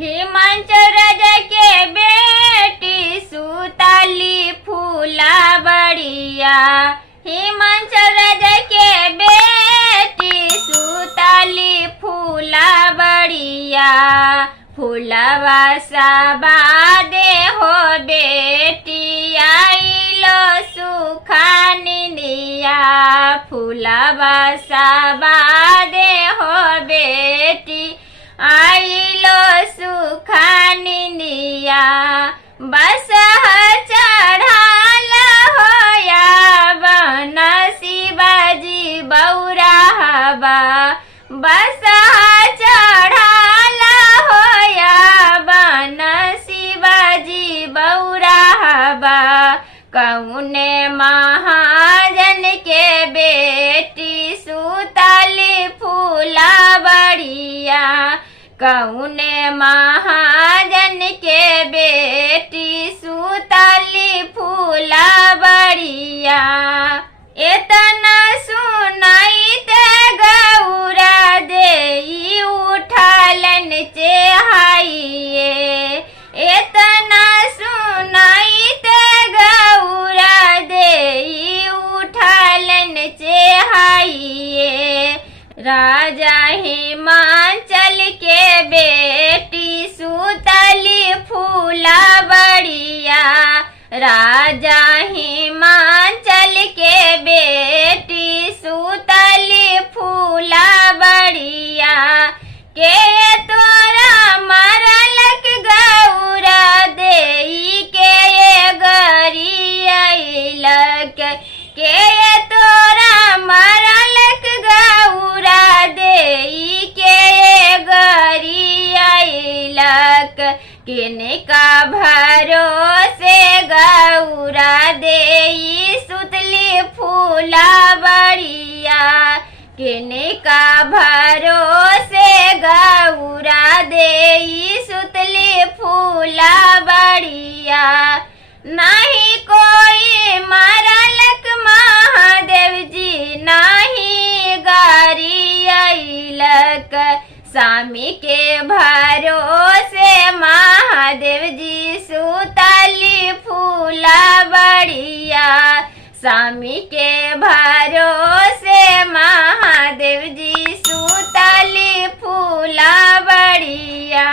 हिमांचल राजा के बेटी सुताली फूला बड़िया। हिमांचल राजा के बेटी सुताली फूला बड़िया। फूलवा सबा दे हो बेटी आइलो सुखा निंदिया। फूलवा सबा दे हो बेटी आइलो सुखा निंदिया। बस चढ़ाल होया बन शिवाजी बौरा हवा। बस चढ़ाल होया बन शिवाजी बौरा हवा। कौने महाजन के बेटी सुताली फूला बड़िया। कौने महाजन के बेटी सुताली फूला बड़िया। इतना सुनाई ते गौरा दे उठालन चेहाइए। इतना सुनाई ते गौरा दे उठालन चेहाइए। राजा हिमांचल के बेटी सुतली फूला बड़िया। राजा हिमांचल के बेटी सुतली फूला बड़िया। के तोरा मरलक गौरा देई के गरी अइलक। के तोरा मरलक गौरा देई के गरी अइलक। किनका भरोसे गौरा देई सुतली फूला बड़िया। किनका भरोसे गौरा देई सुतली फूला बड़िया। नहीं कोई मरलक महादेव जी नहीं गारी अइलक। स्वामी के भरोसे महादेव जी सुतली फूला बड़िया। स्वामी के भरोसे महादेव जी सुतली फूला बड़िया।